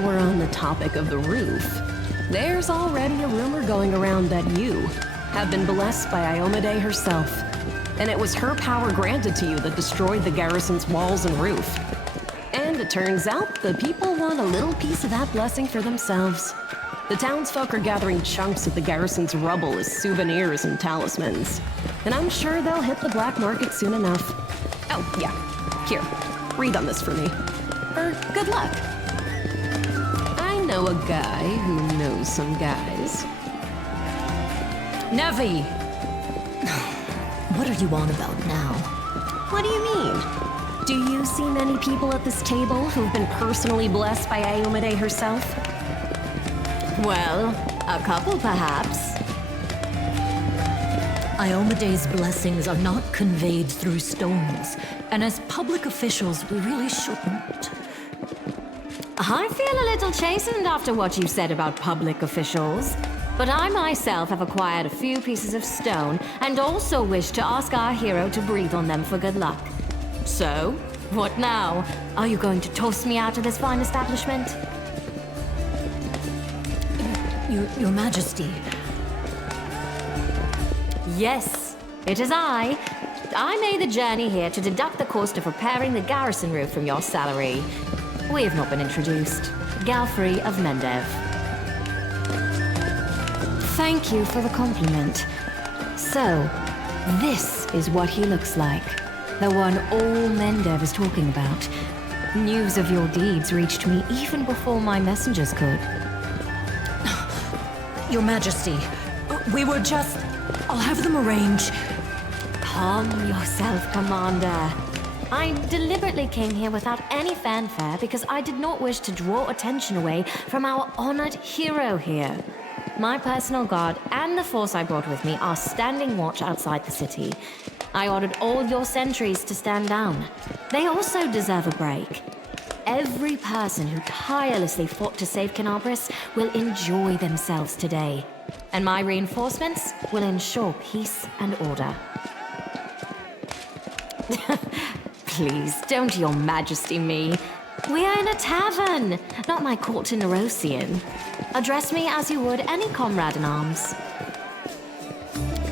while we're on the topic of the roof, there's already a rumor going around that you have been blessed by Iomedae herself, and it was her power granted to you that destroyed the garrison's walls and roof. And it turns out the people want a little piece of that blessing for themselves. The townsfolk are gathering chunks of the garrison's rubble as souvenirs and talismans, and I'm sure they'll hit the black market soon enough. Oh, yeah. Here, read on this for me. For good luck. I know a guy who knows some guys. Nevi! What are you on about now? What do you mean? Do you see many people at this table who've been personally blessed by Iomedae herself? Well, a couple perhaps. Iomedae's blessings are not conveyed through stones, and as public officials, we really shouldn't. I feel a little chastened after what you said about public officials. But I myself have acquired a few pieces of stone and also wish to ask our hero to breathe on them for good luck. So, what now? Are you going to toss me out of this fine establishment? Your Majesty. Yes, it is I. I made the journey here to deduct the cost of repairing the garrison roof from your salary. We have not been introduced. Galfrey of Mendev. Thank you for the compliment. So, this is what he looks like. The one all Mendev is talking about. News of your deeds reached me even before my messengers could. Your Majesty, we were just... I'll have them arrange. Calm yourself, Commander. I deliberately came here without any fanfare because I did not wish to draw attention away from our honored hero here. My personal guard and the force I brought with me are standing watch outside the city. I ordered all your sentries to stand down. They also deserve a break. Every person who tirelessly fought to save Canabris will enjoy themselves today. And my reinforcements will ensure peace and order. Please, don't Your Majesty me. We are in a tavern, not my court in Nerosian. Address me as you would any comrade in arms.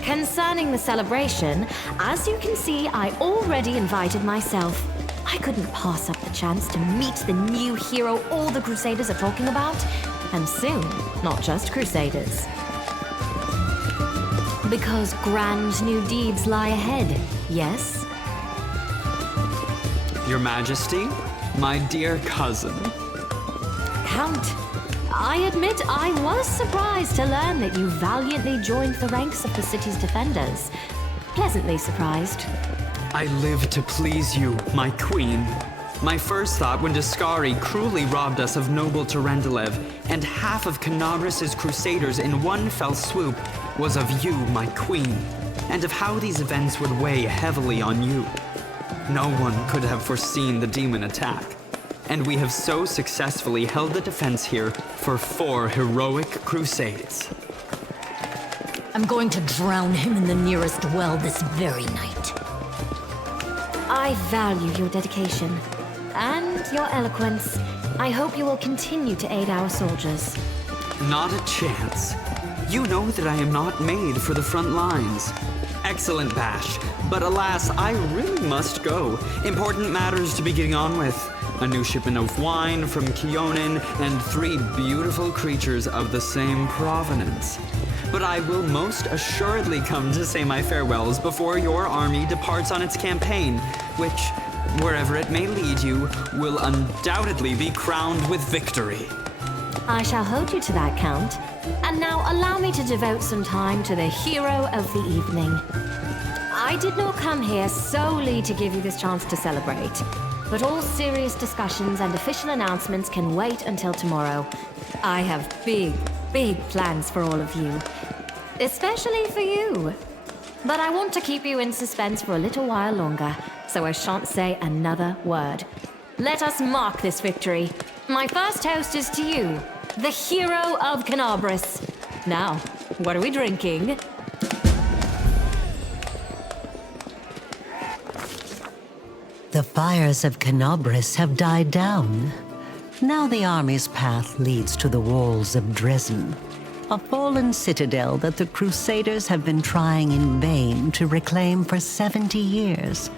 Concerning the celebration, as you can see, I already invited myself. I couldn't pass up the chance to meet the new hero all the Crusaders are talking about. And soon, not just Crusaders. Because grand new deeds lie ahead, yes? Your Majesty, my dear cousin. Count, I admit I was surprised to learn that you valiantly joined the ranks of the city's defenders. Pleasantly surprised. I live to please you, my queen. My first thought when Daskari cruelly robbed us of noble Terendelev and half of Canabris' crusaders in one fell swoop was of you, my queen, and of how these events would weigh heavily on you. No one could have foreseen the demon attack, and we have so successfully held the defense here for 4 heroic crusades. I'm going to drown him in the nearest well this very night. I value your dedication and your eloquence. I hope you will continue to aid our soldiers. Not a chance. You know that I am not made for the front lines. Excellent bash, but alas, I really must go. Important matters to be getting on with. A new shipment of wine from Kionin and 3 beautiful creatures of the same provenance. But I will most assuredly come to say my farewells before your army departs on its campaign, which, wherever it may lead you, will undoubtedly be crowned with victory. I shall hold you to that, Count. And now allow me to devote some time to the hero of the evening. I did not come here solely to give you this chance to celebrate, but all serious discussions and official announcements can wait until tomorrow. I have big plans for all of you, especially for you. But I want to keep you in suspense for a little while longer, so I shan't say another word. Let us mark this victory. My first toast is to you, the hero of Canabris. Now, what are we drinking? The fires of Canabris have died down. Now the army's path leads to the walls of Dresden, a fallen citadel that the Crusaders have been trying in vain to reclaim for 70 years.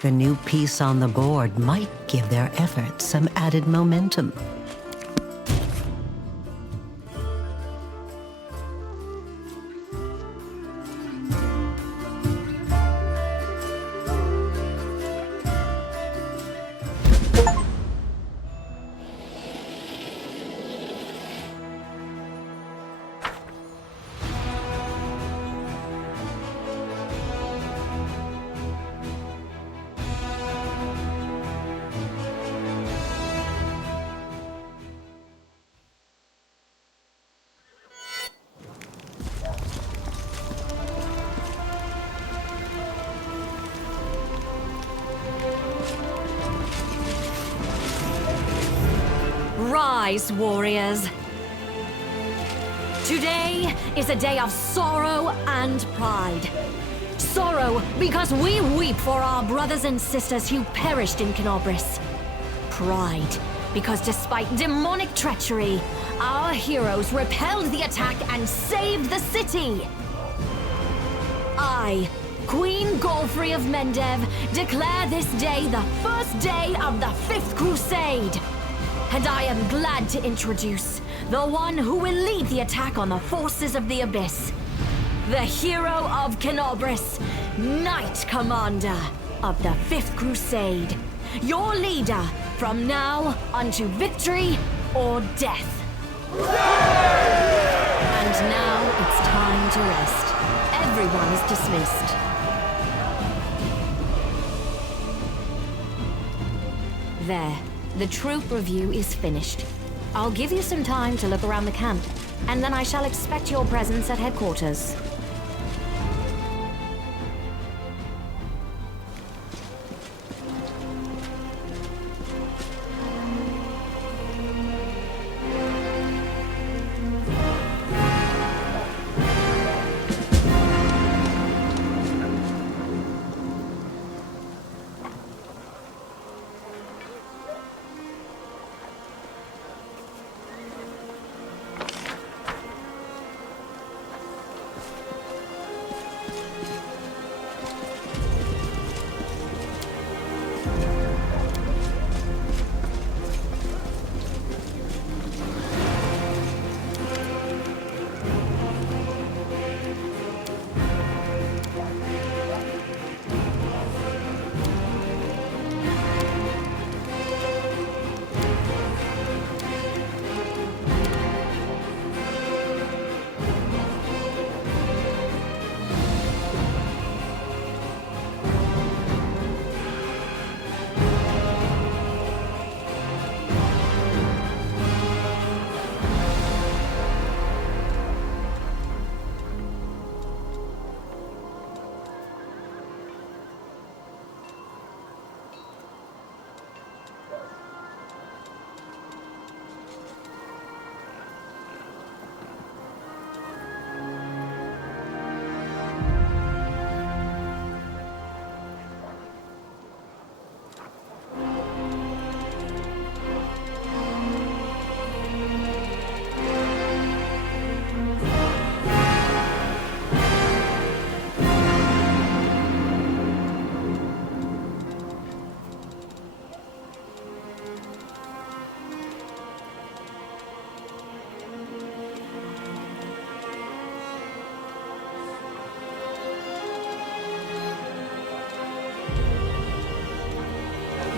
The new piece on the board might give their efforts some added momentum. Rise, warriors. Today is a day of sorrow and pride. Sorrow because we weep for our brothers and sisters who perished in Canobris. Pride because despite demonic treachery, our heroes repelled the attack and saved the city. I, Queen Golfrey of Mendev, declare this day the first day of the 5th Crusade. And I am glad to introduce the one who will lead the attack on the forces of the Abyss. The hero of Canobris, Knight Commander of the 5th Crusade. Your leader from now unto victory or death. And now it's time to rest. Everyone is dismissed. There. The troop review is finished. I'll give you some time to look around the camp, and then I shall expect your presence at headquarters.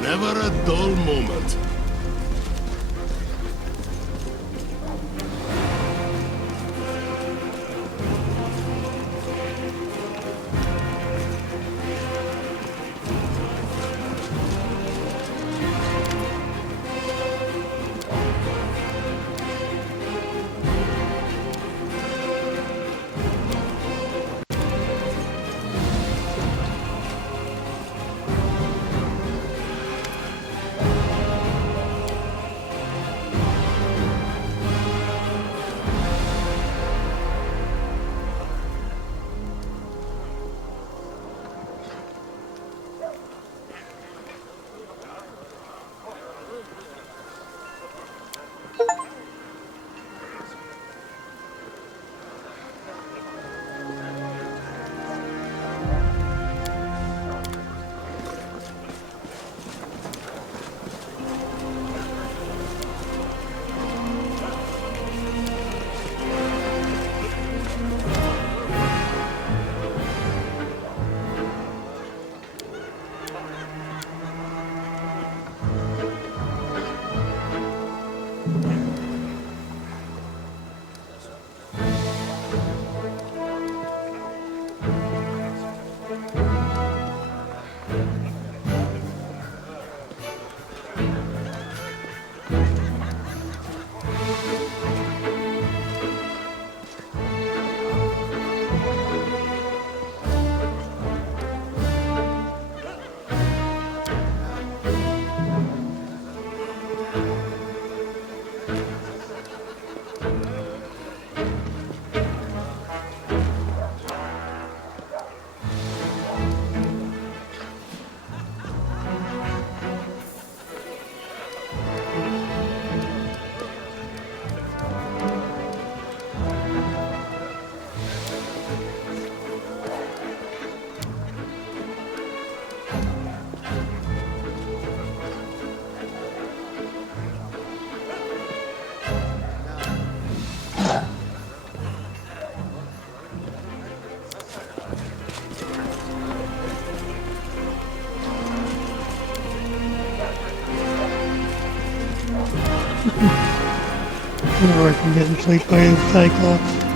Never a dull moment. Or I can get inflated by a Cyclops.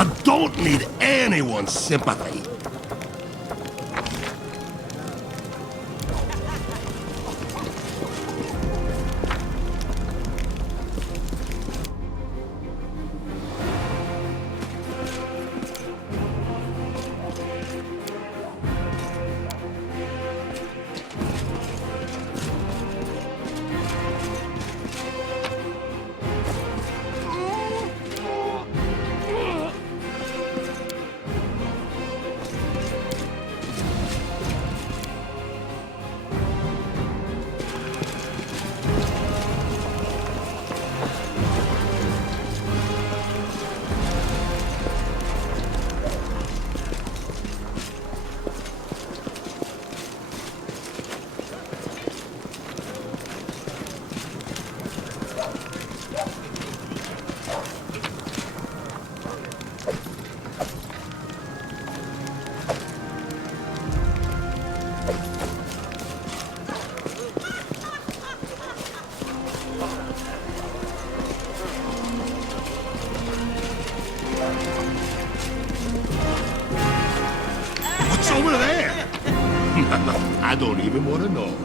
I don't need anyone's sympathy. What's over there? I don't even want to know.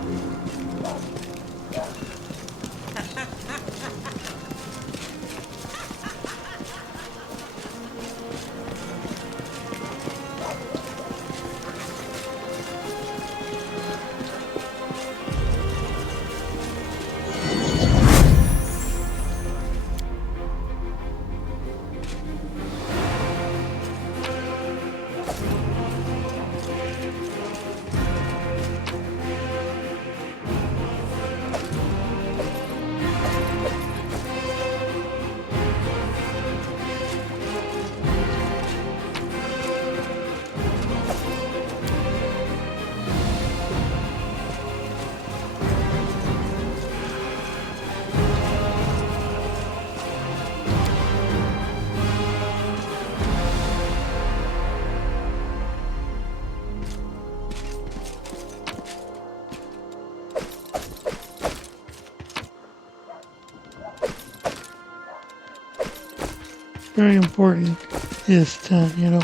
very important this time, you know.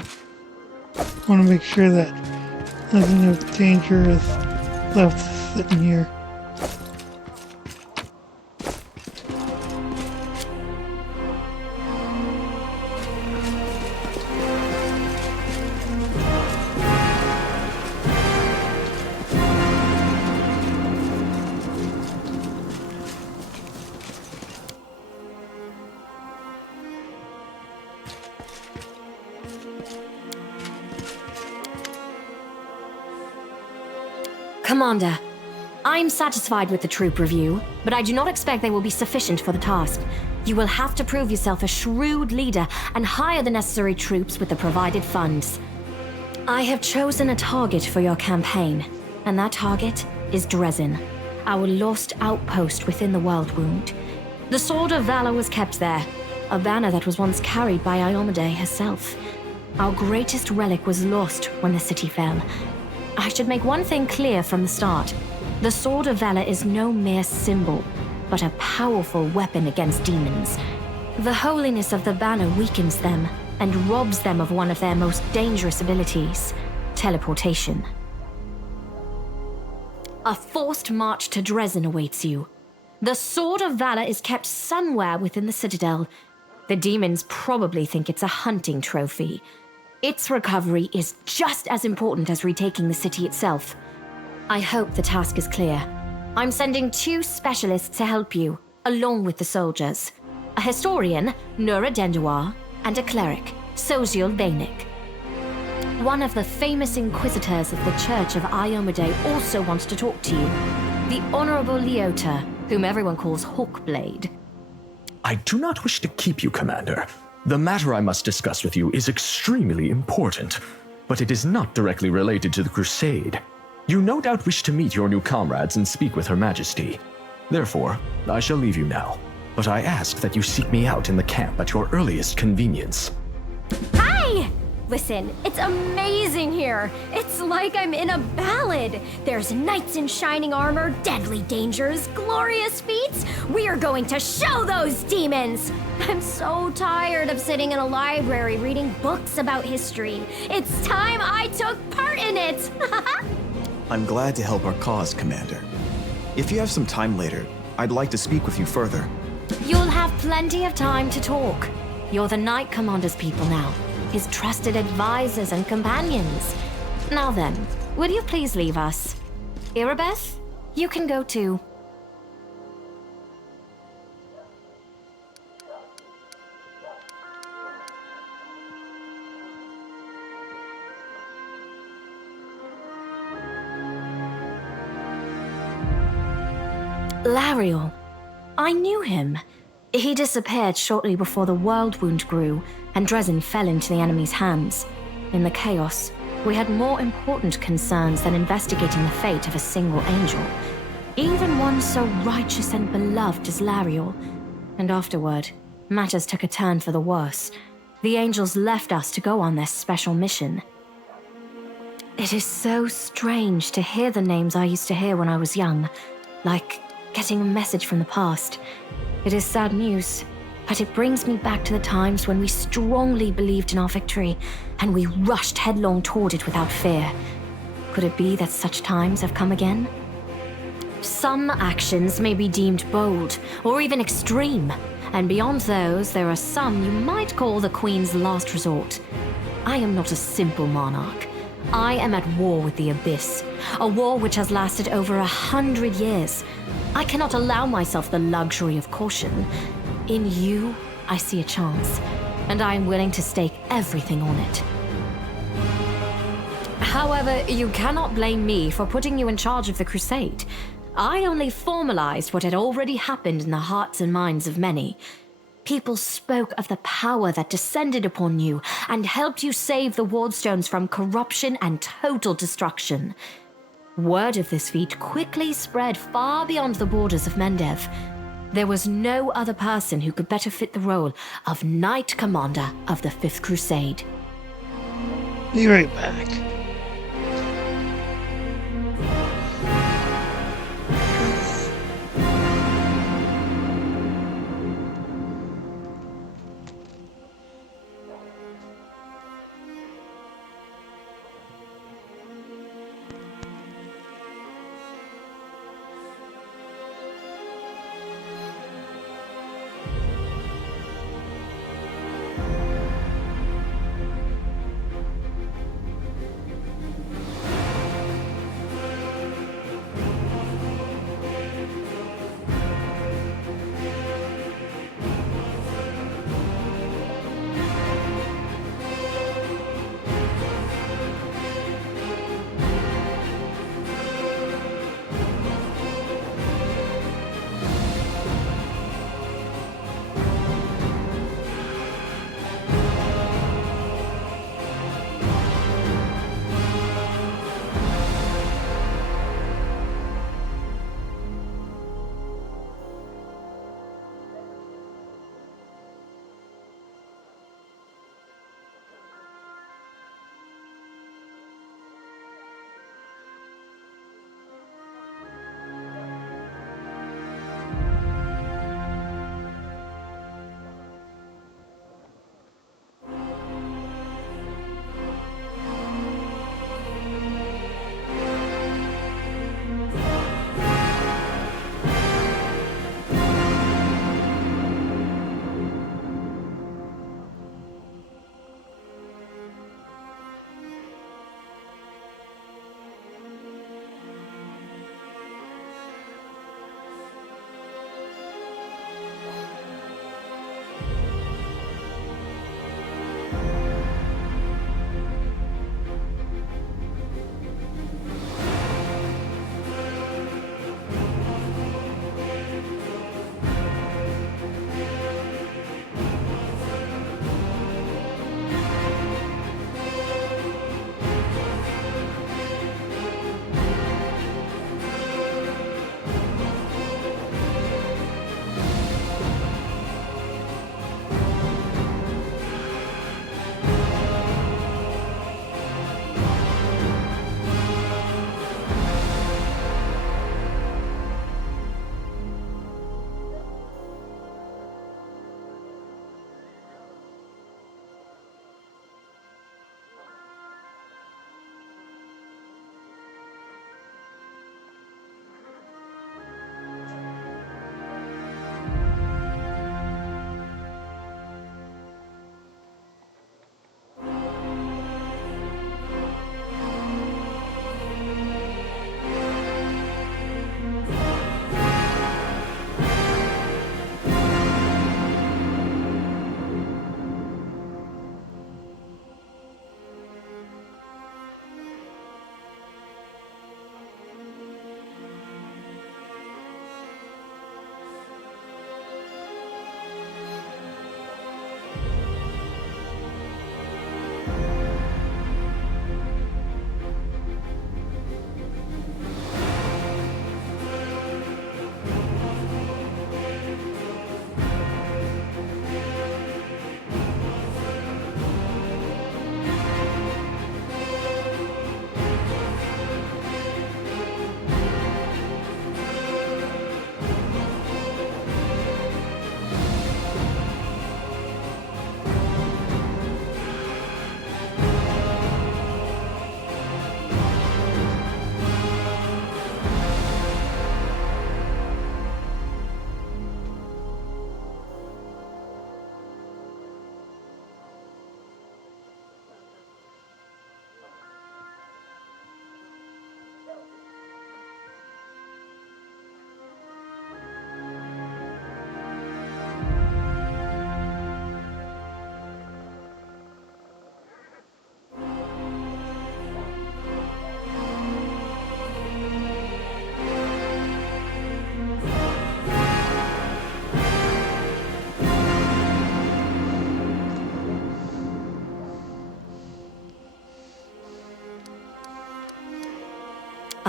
Want to make sure that nothing of danger is left sitting here. Commander, I'm satisfied with the troop review, but I do not expect they will be sufficient for the task. You will have to prove yourself a shrewd leader and hire the necessary troops with the provided funds. I have chosen a target for your campaign, and that target is Dresden, our lost outpost within the World Wound. The Sword of Valor was kept there, a banner that was once carried by Iomade herself. Our greatest relic was lost when the city fell. I should make one thing clear from the start. The Sword of Valor is no mere symbol, but a powerful weapon against demons. The holiness of the banner weakens them and robs them of one of their most dangerous abilities, teleportation. A forced march to Dresden awaits you. The Sword of Valor is kept somewhere within the Citadel. The demons probably think it's a hunting trophy. Its recovery is just as important as retaking the city itself. I hope the task is clear. I'm sending 2 specialists to help you, along with the soldiers. A historian, Nura Denduar, and a cleric, Soziel Bainik. One of the famous inquisitors of the Church of Iomade also wants to talk to you. The Honorable Leota, whom everyone calls Hawkblade. I do not wish to keep you, Commander. The matter I must discuss with you is extremely important, but it is not directly related to the crusade. You no doubt wish to meet your new comrades and speak with Her Majesty. Therefore, I shall leave you now, but I ask that you seek me out in the camp at your earliest convenience. Hi! Listen, it's amazing here. It's like I'm in a ballad. There's knights in shining armor, deadly dangers, glorious feats. We are going to show those demons. I'm so tired of sitting in a library reading books about history. It's time I took part in it. I'm glad to help our cause, Commander. If you have some time later, I'd like to speak with you further. You'll have plenty of time to talk. You're the Knight Commander's people now, his trusted advisors and companions. Now then, will you please leave us? Irabeth, you can go too. Lariel. I knew him. He disappeared shortly before the World Wound grew, and Dresden fell into the enemy's hands. In the chaos, we had more important concerns than investigating the fate of a single angel. Even one so righteous and beloved as Lariel. And afterward, matters took a turn for the worse. The angels left us to go on their special mission. It is so strange to hear the names I used to hear when I was young, like getting a message from the past. It is sad news, but it brings me back to the times when we strongly believed in our victory, and we rushed headlong toward it without fear. Could it be that such times have come again? Some actions may be deemed bold, or even extreme, and beyond those, there are some you might call the Queen's last resort. I am not a simple monarch. I am at war with the Abyss, a war which has lasted over 100 years. I cannot allow myself the luxury of caution. In you, I see a chance, and I am willing to stake everything on it. However, you cannot blame me for putting you in charge of the crusade. I only formalized what had already happened in the hearts and minds of many. People spoke of the power that descended upon you and helped you save the Wardstones from corruption and total destruction. Word of this feat quickly spread far beyond the borders of Mendev. There was no other person who could better fit the role of Knight Commander of the 5th Crusade. Be right back.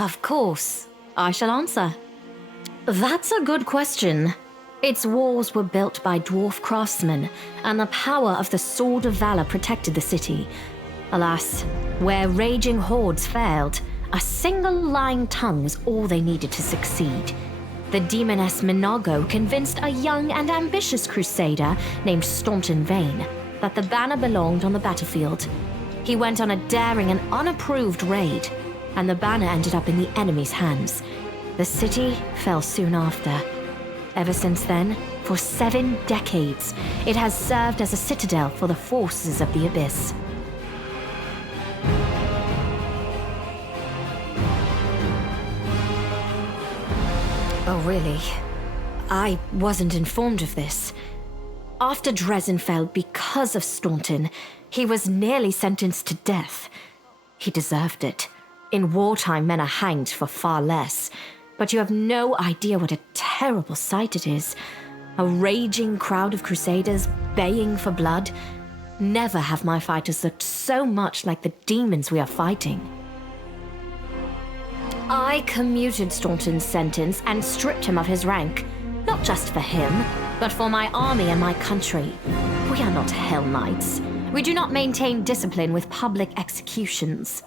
Of course, I shall answer. That's a good question. Its walls were built by dwarf craftsmen, and the power of the Sword of Valor protected the city. Alas, where raging hordes failed, a single lying tongue was all they needed to succeed. The demoness Minago convinced a young and ambitious crusader named Staunton Vane that the banner belonged on the battlefield. He went on a daring and unapproved raid, and the banner ended up in the enemy's hands. The city fell soon after. Ever since then, for 7 decades, it has served as a citadel for the forces of the Abyss. Oh, really? I wasn't informed of this. After Dresden fell because of Staunton, he was nearly sentenced to death. He deserved it. In wartime, men are hanged for far less. But you have no idea what a terrible sight it is. A raging crowd of crusaders baying for blood. Never have my fighters looked so much like the demons we are fighting. I commuted Staunton's sentence and stripped him of his rank. Not just for him, but for my army and my country. We are not Hell Knights. We do not maintain discipline with public executions.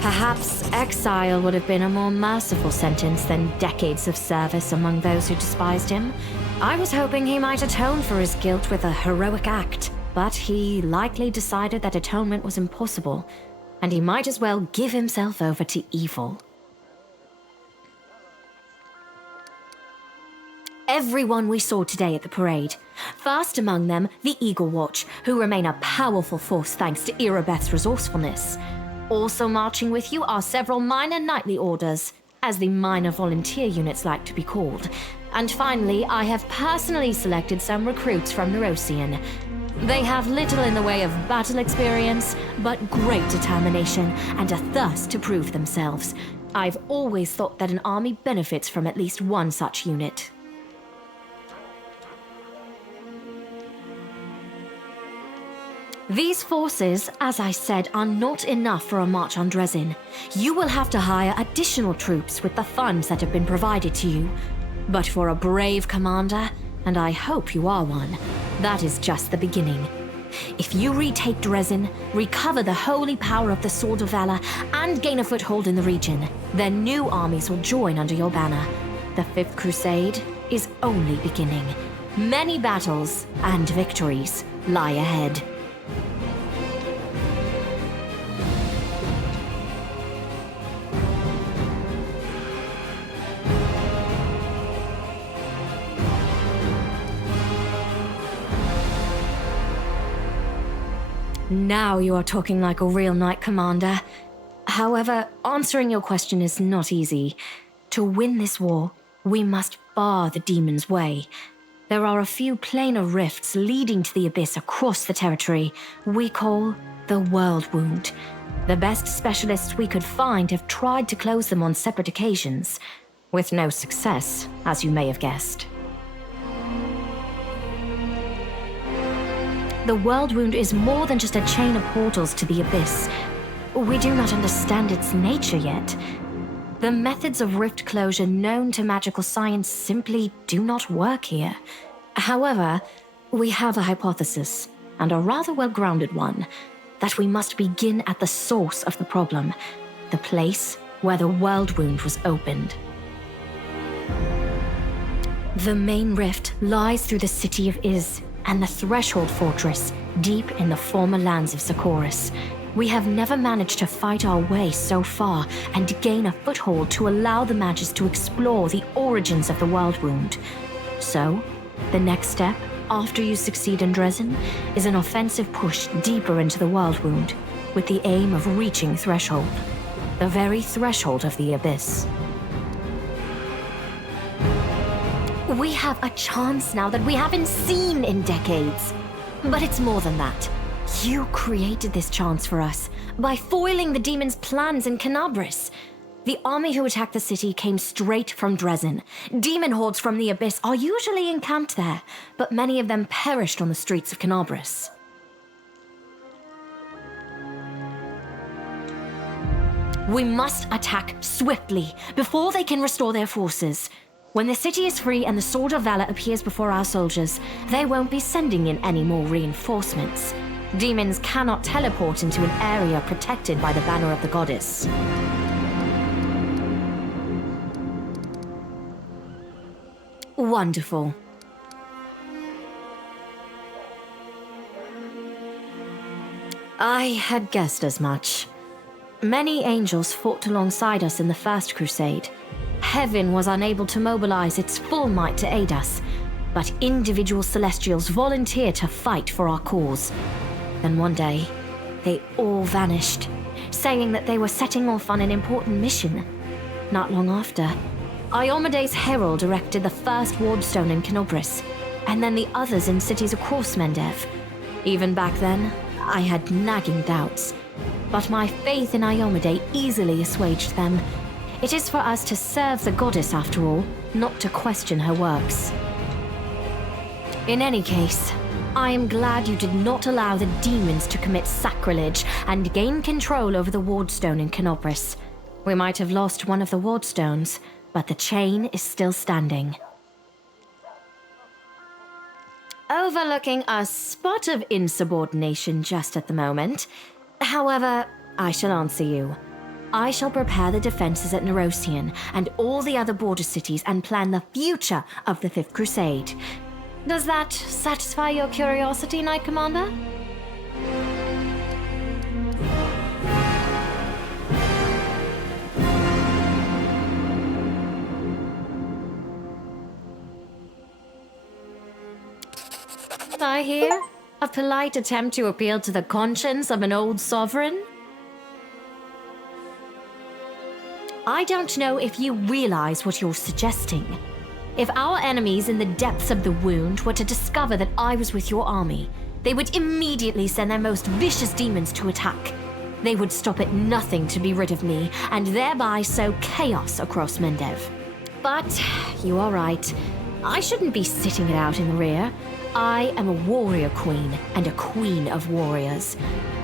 Perhaps exile would have been a more merciful sentence than decades of service among those who despised him. I was hoping he might atone for his guilt with a heroic act, but he likely decided that atonement was impossible, and he might as well give himself over to evil. Everyone we saw today at the parade. First among them, the Eagle Watch, who remain a powerful force thanks to Irabeth's resourcefulness. Also marching with you are several minor knightly orders, as the minor volunteer units like to be called. And finally, I have personally selected some recruits from Neurosian. They have little in the way of battle experience, but great determination and a thirst to prove themselves. I've always thought that an army benefits from at least one such unit. These forces, as I said, are not enough for a march on Dresden. You will have to hire additional troops with the funds that have been provided to you. But for a brave commander, and I hope you are one, that is just the beginning. If you retake Dresden, recover the holy power of the Sword of Valor, and gain a foothold in the region, then new armies will join under your banner. The Fifth Crusade is only beginning. Many battles and victories lie ahead. Now you are talking like a real knight commander. However, answering your question is not easy. To win this war, we must bar the demon's way. There are a few planar rifts leading to the Abyss across the territory we call the World Wound. The best specialists we could find have tried to close them on separate occasions, with no success, as you may have guessed. The World Wound is more than just a chain of portals to the Abyss. We do not understand its nature yet. The methods of rift closure known to magical science simply do not work here. However, we have a hypothesis, and a rather well-grounded one, that we must begin at the source of the problem, the place where the World Wound was opened. The main rift lies through the city of Iz, and the Threshold Fortress, deep in the former lands of Socorus. We have never managed to fight our way so far and gain a foothold to allow the mages to explore the origins of the World Wound. So, the next step, after you succeed in Dresden, is an offensive push deeper into the World Wound, with the aim of reaching Threshold. The very threshold of the Abyss. We have a chance now that we haven't seen in decades. But it's more than that. You created this chance for us by foiling the demon's plans in Canabris. The army who attacked the city came straight from Dresden. Demon hordes from the Abyss are usually encamped there, but many of them perished on the streets of Canabris. We must attack swiftly before they can restore their forces. When the city is free and the Sword of Valor appears before our soldiers, they won't be sending in any more reinforcements. Demons cannot teleport into an area protected by the banner of the goddess. Wonderful. I had guessed as much. Many angels fought alongside us in the First Crusade. Heaven was unable to mobilize its full might to aid us, but individual celestials volunteered to fight for our cause. Then one day, they all vanished, saying that they were setting off on an important mission. Not long after, Iomede's herald erected the first wardstone in Canobris, and then the others in cities across Mendev. Even back then, I had nagging doubts, but my faith in Iomede easily assuaged them. It is for us to serve the goddess after all, not to question her works. In any case, I am glad you did not allow the demons to commit sacrilege and gain control over the wardstone in Canobris. We might have lost one of the wardstones, but the chain is still standing. Overlooking a spot of insubordination just at the moment. However, I shall answer you. I shall prepare the defenses at Nerosian and all the other border cities and plan the future of the Fifth Crusade. Does that satisfy your curiosity, Knight Commander? I hear a polite attempt to appeal to the conscience of an old sovereign? I don't know if you realize what you're suggesting. If our enemies in the depths of the wound were to discover that I was with your army, they would immediately send their most vicious demons to attack. They would stop at nothing to be rid of me, and thereby sow chaos across Mendev. But you are right. I shouldn't be sitting it out in the rear. I am a warrior queen and a queen of warriors.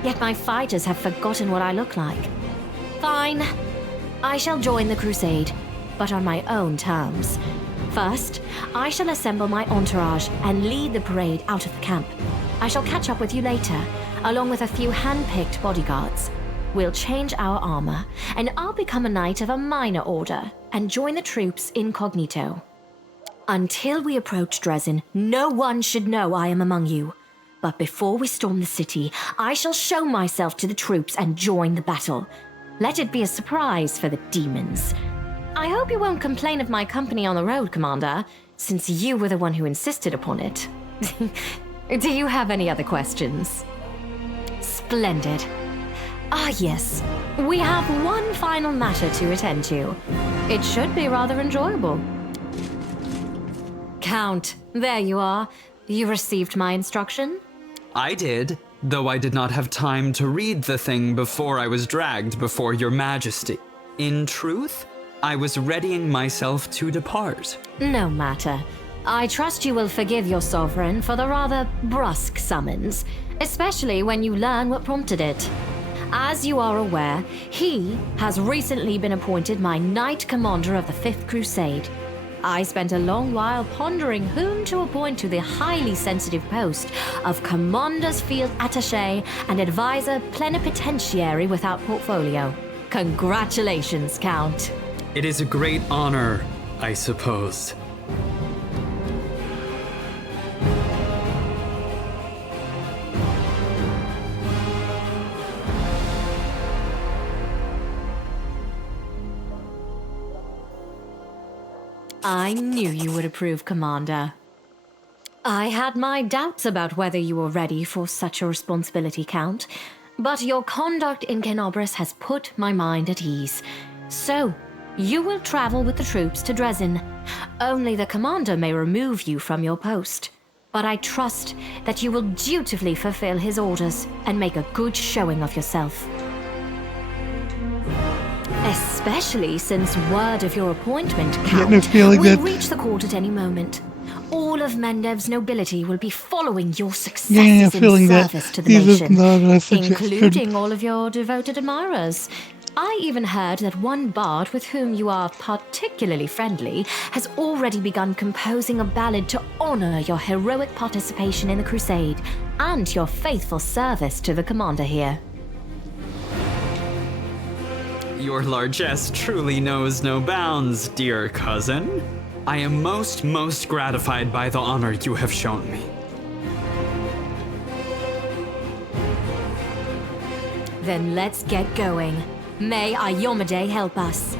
Yet my fighters have forgotten what I look like. Fine. I shall join the crusade, but on my own terms. First, I shall assemble my entourage and lead the parade out of the camp. I shall catch up with you later, along with a few hand-picked bodyguards. We'll change our armor, and I'll become a knight of a minor order and join the troops incognito. Until we approach Dresden, no one should know I am among you. But before we storm the city, I shall show myself to the troops and join the battle. Let it be a surprise for the demons. I hope you won't complain of my company on the road, Commander, since you were the one who insisted upon it. Do you have any other questions? Splendid. Ah, yes. We have one final matter to attend to. It should be rather enjoyable. Count, there you are. You received my instruction? I did, though I did not have time to read the thing before I was dragged before your majesty. In truth, I was readying myself to depart. No matter. I trust you will forgive your sovereign for the rather brusque summons, especially when you learn what prompted it. As you are aware, he has recently been appointed my Knight Commander of the Fifth Crusade. I spent a long while pondering whom to appoint to the highly sensitive post of Commander's Field Attaché and Advisor Plenipotentiary without portfolio. Congratulations, Count. It is a great honor, I suppose. I knew you would approve, Commander. I had my doubts about whether you were ready for such a responsibility, Count, but your conduct in Kenobris has put my mind at ease. So, you will travel with the troops to Dresden. Only the Commander may remove you from your post. But I trust that you will dutifully fulfill his orders and make a good showing of yourself. Especially since word of your appointment, Getting a Count, feeling will that- reach the court at any moment. All of Mendev's nobility will be following your Getting a successes in feeling that service to the this is nation, not a suggestion. including all of your devoted admirers. I even heard that one bard with whom you are particularly friendly has already begun composing a ballad to honor your heroic participation in the crusade and your faithful service to the commander here. Your largesse truly knows no bounds, dear cousin. I am most gratified by the honor you have shown me. Then let's get going. May Ayomade help us.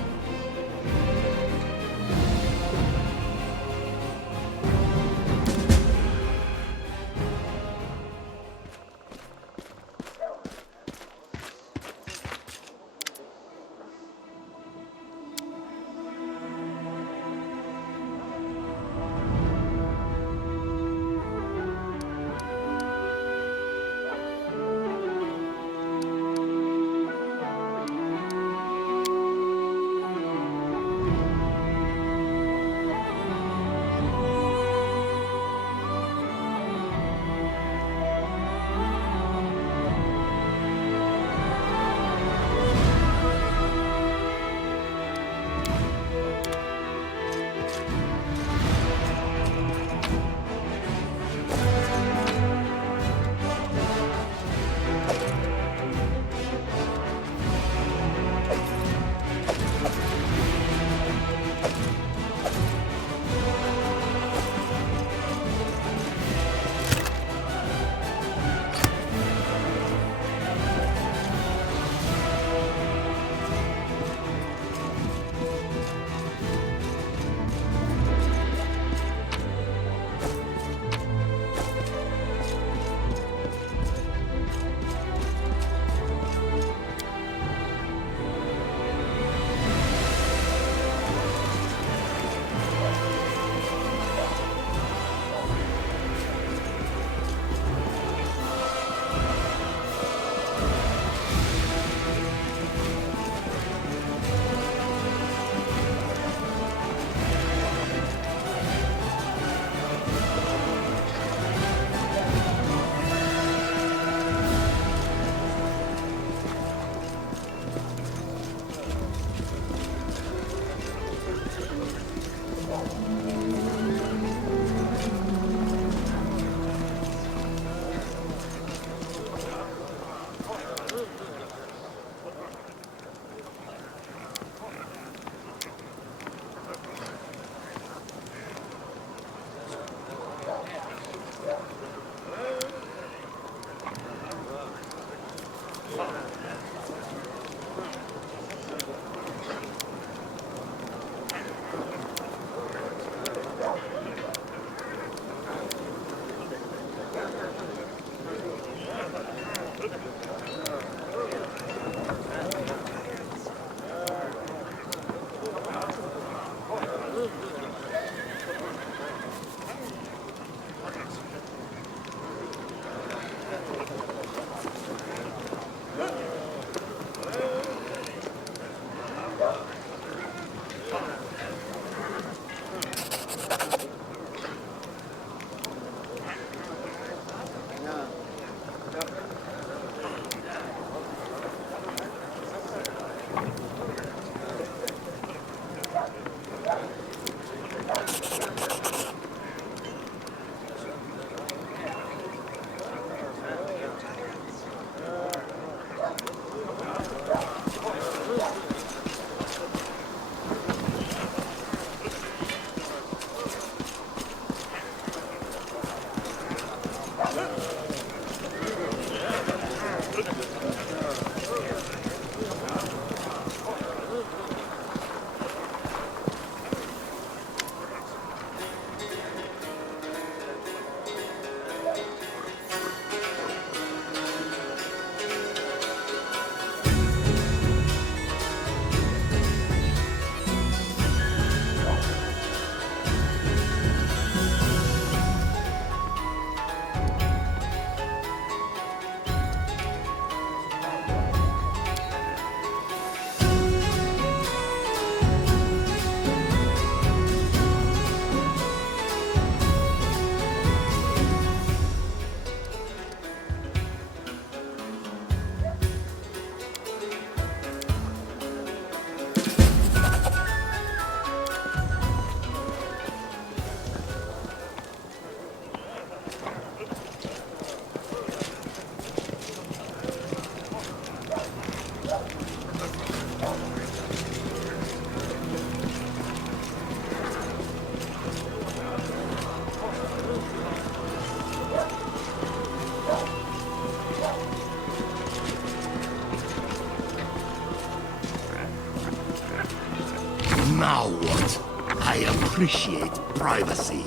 Now what? I appreciate privacy.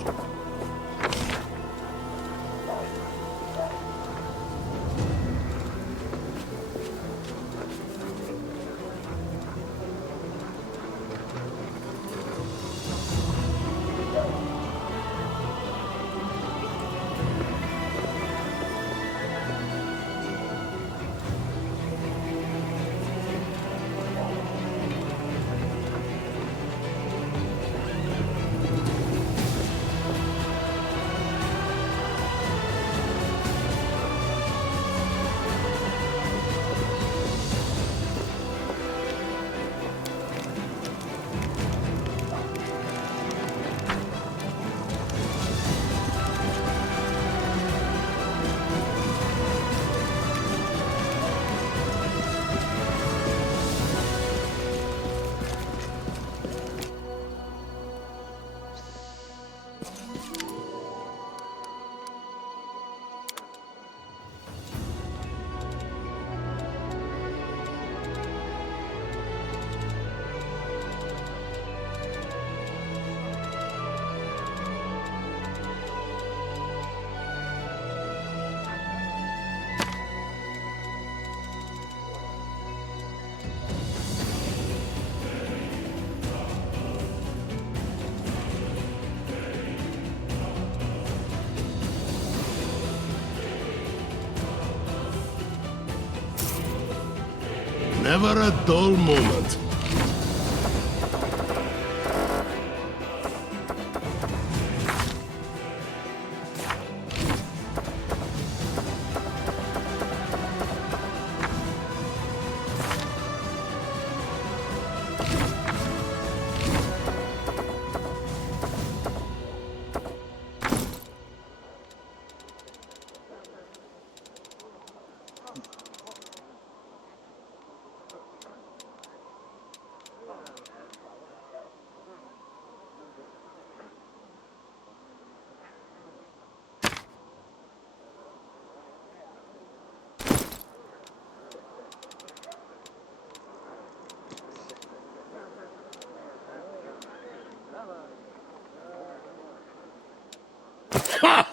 Never a dull moment. Ha!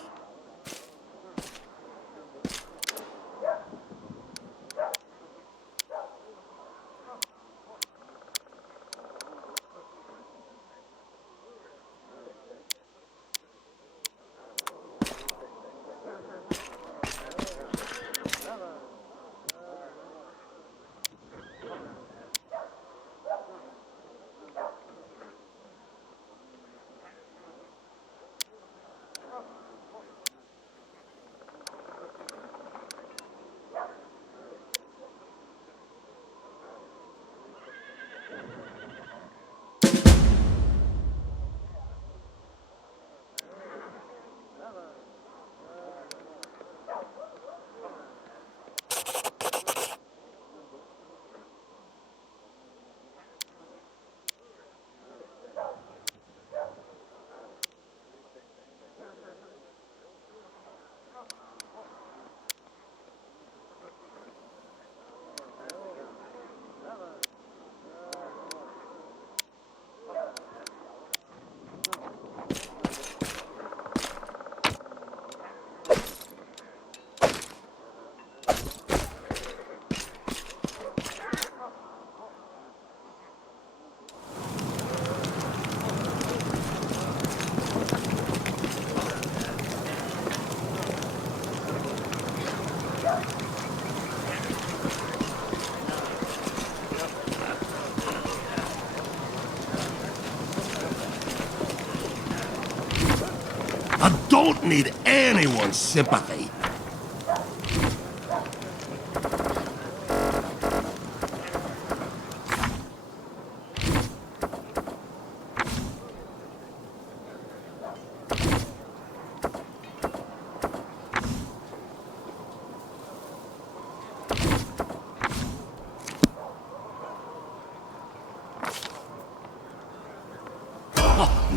I don't need anyone's sympathy.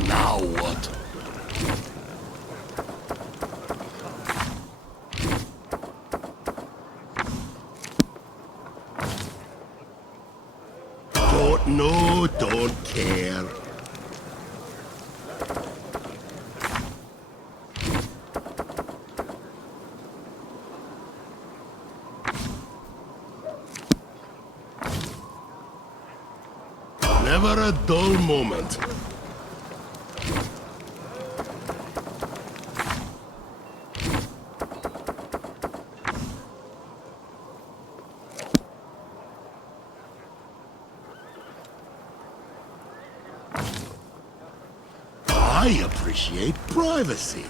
Now what? Don't know, don't care. Never a dull moment. I appreciate privacy.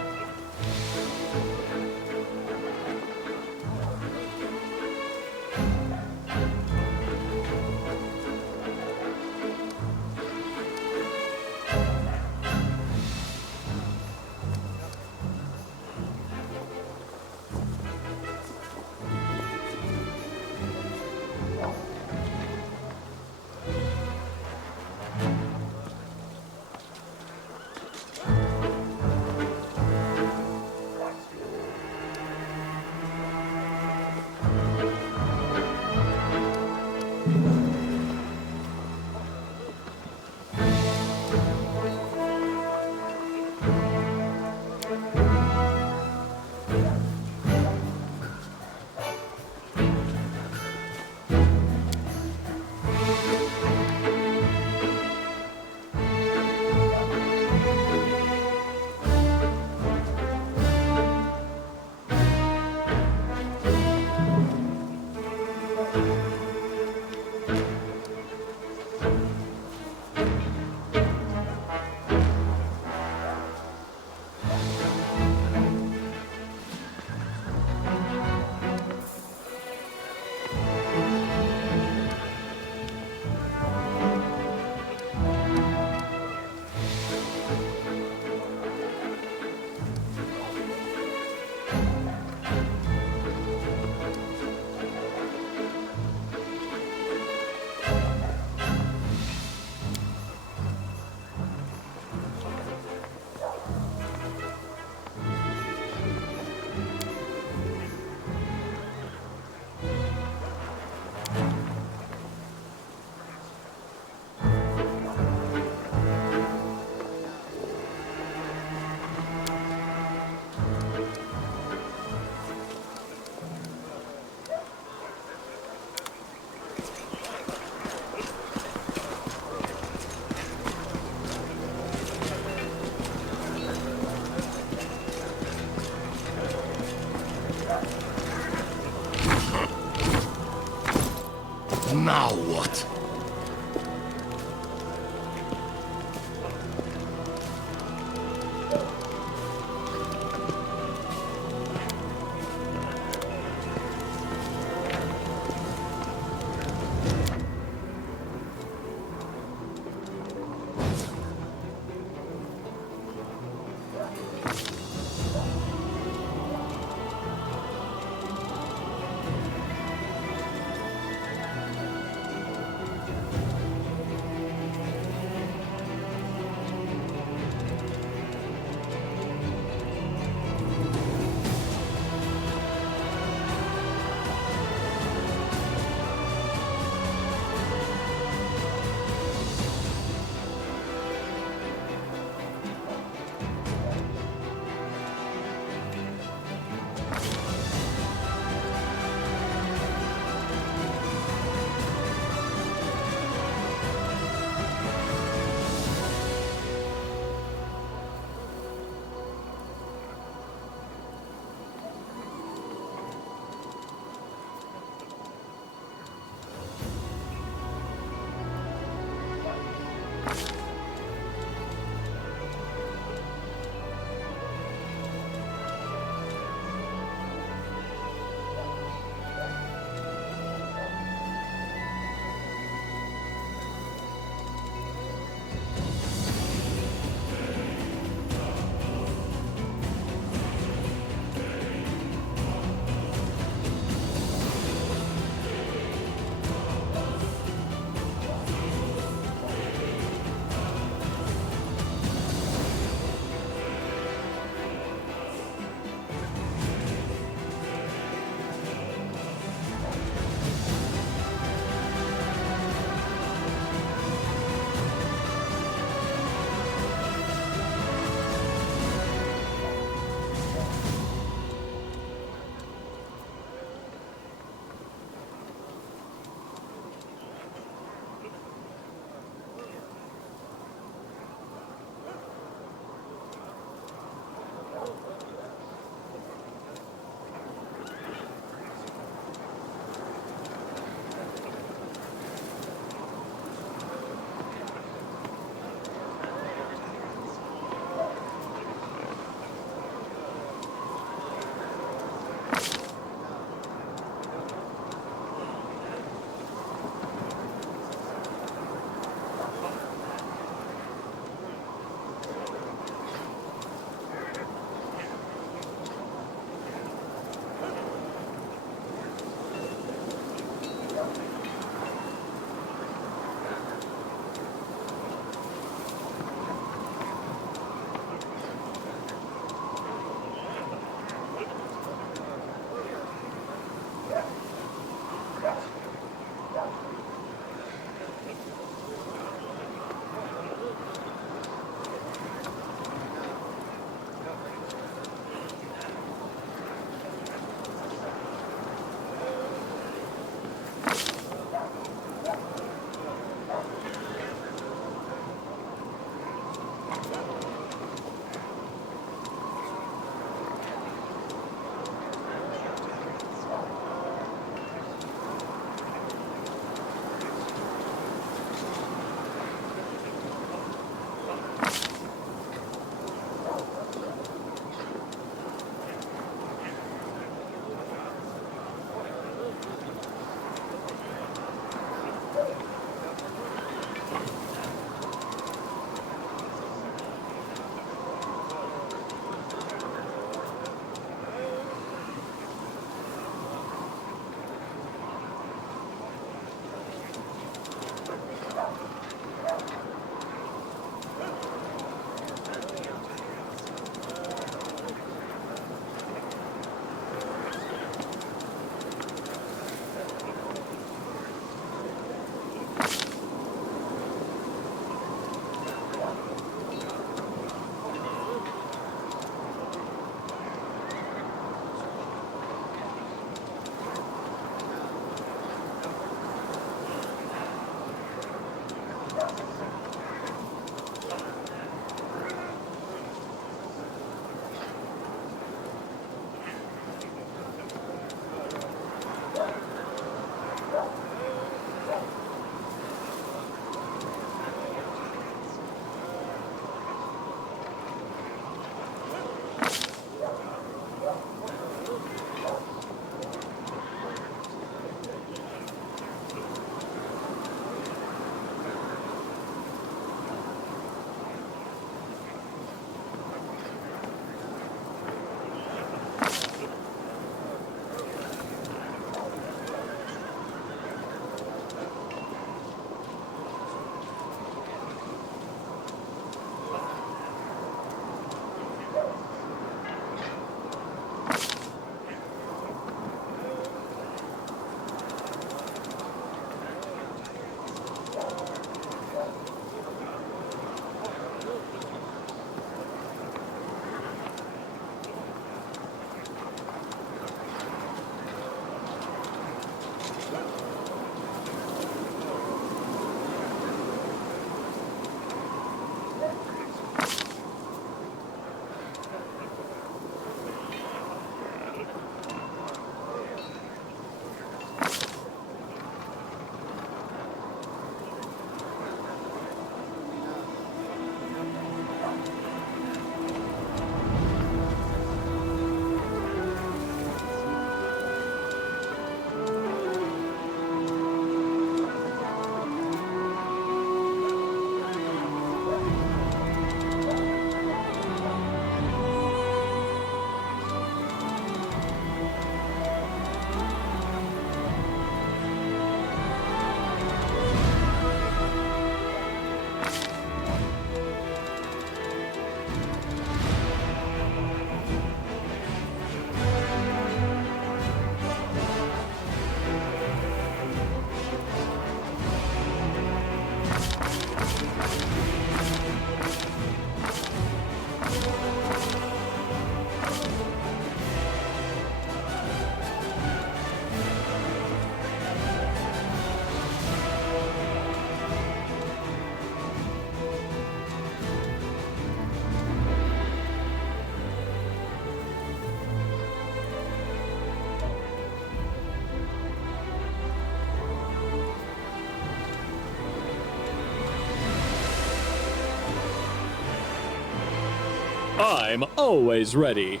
I'm always ready.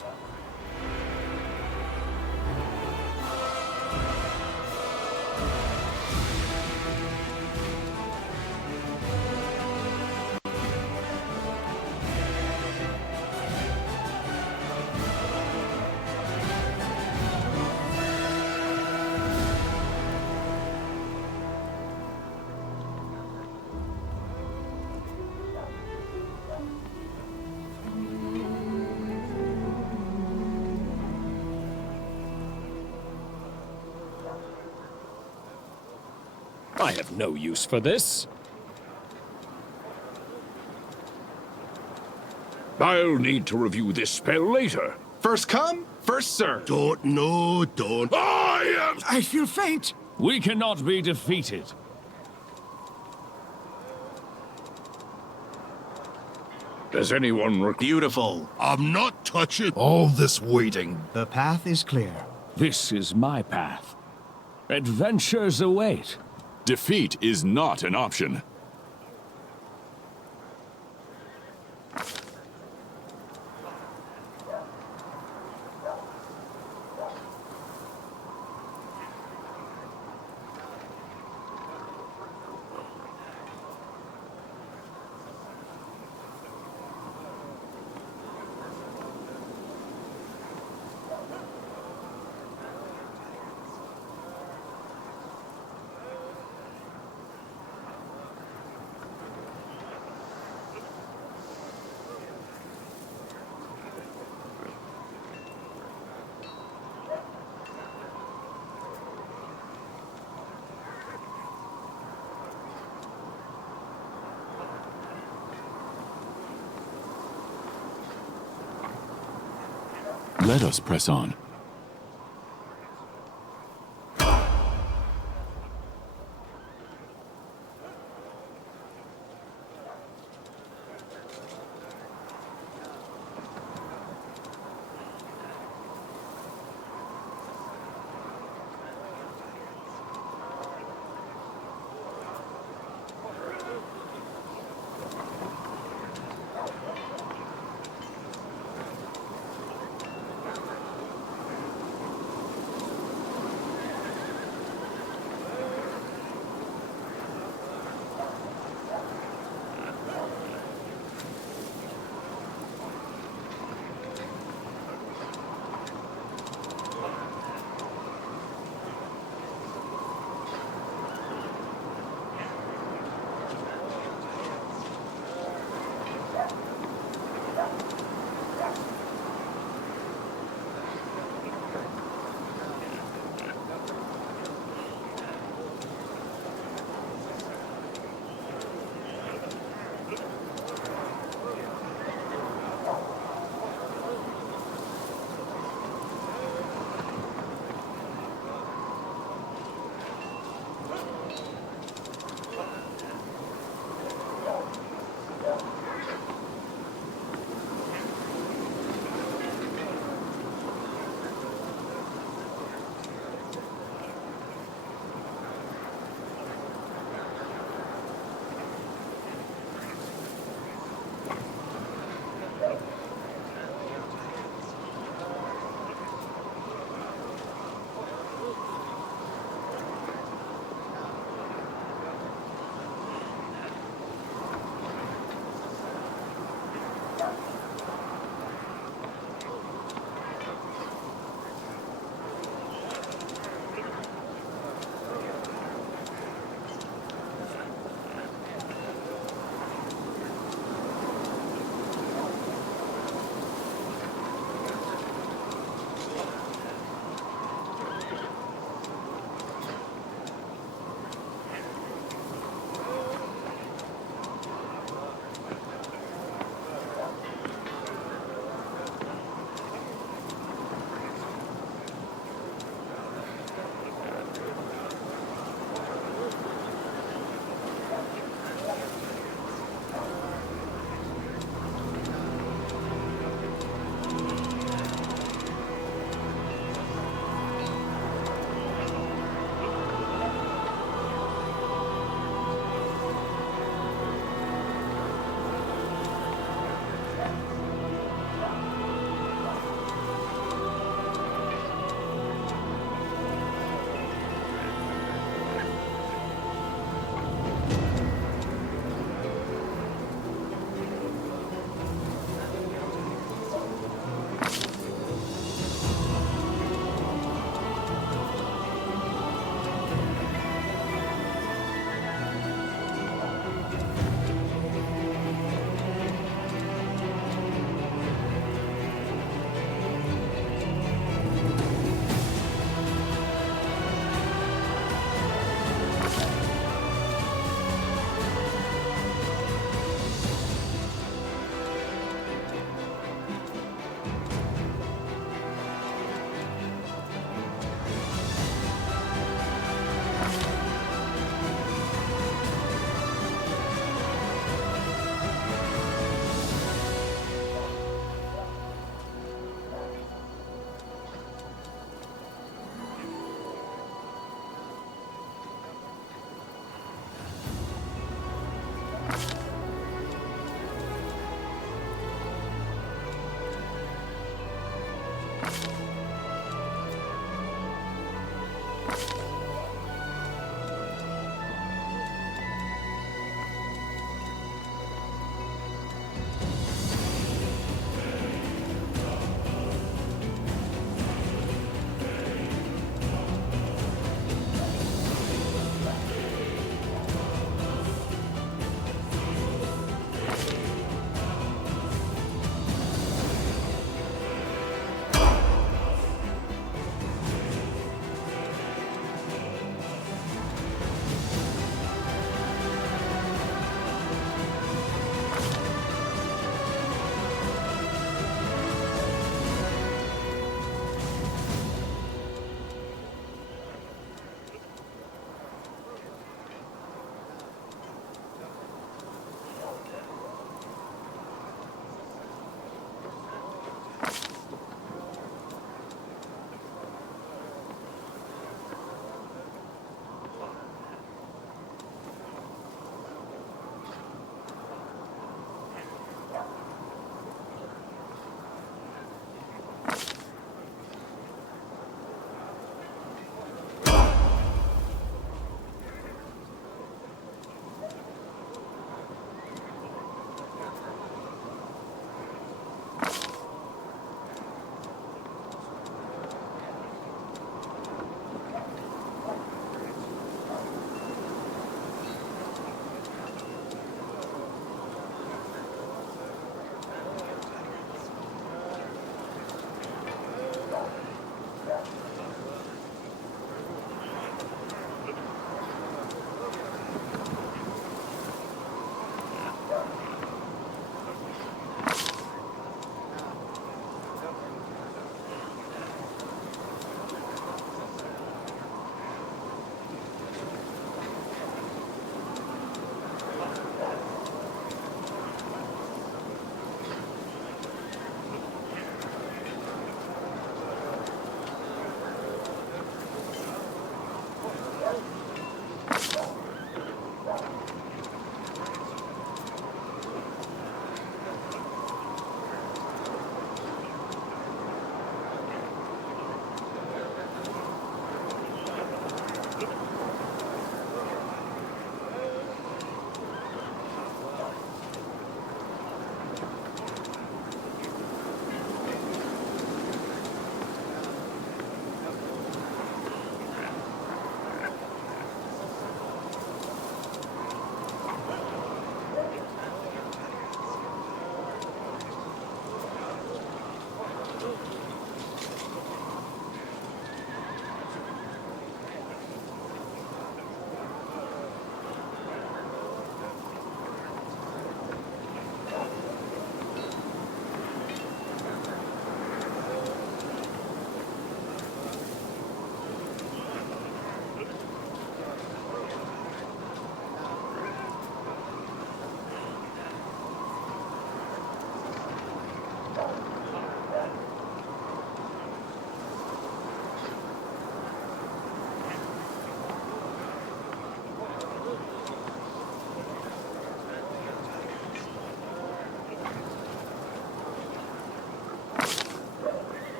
I have no use for this. I'll need to review this spell later. First come, first serve. Don't. I feel faint. We cannot be defeated. Does anyone Beautiful. I'm not touching all this waiting. The path is clear. This is my path. Adventures await. Defeat is not an option. Let us press on.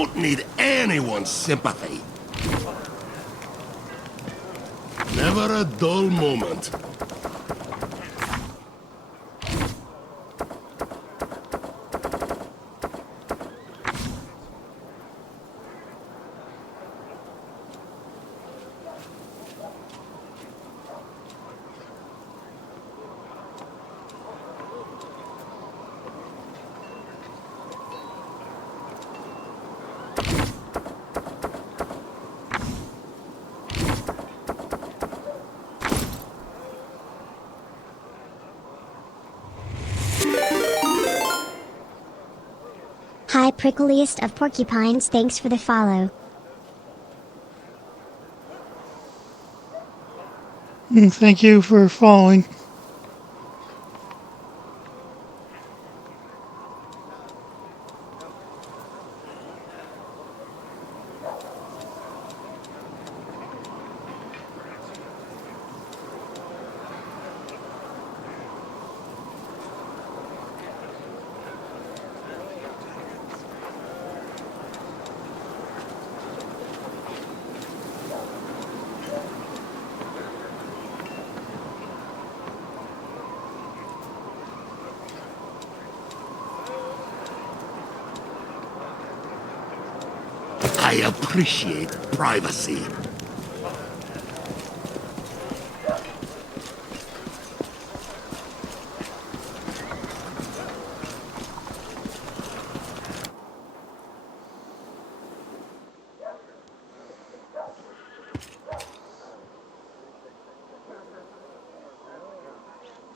don't need anyone's sympathy. Never a dull moment. Hi, prickliest of porcupines, thanks for the follow. Thank you for following. I appreciate privacy.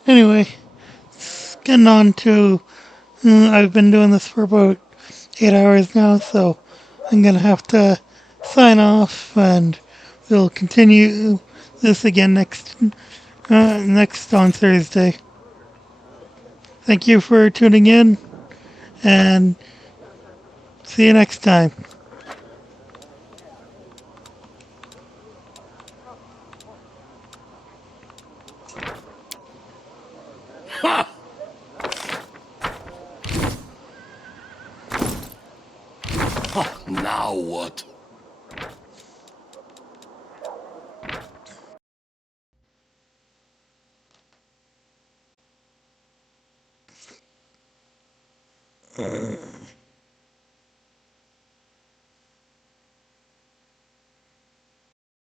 Anyway, getting on to, I've been doing this for about 8 hours now, so I'm gonna have to sign off, and we'll continue this again next on Thursday. Thank you for tuning in, and see you next time. Ha! Now what?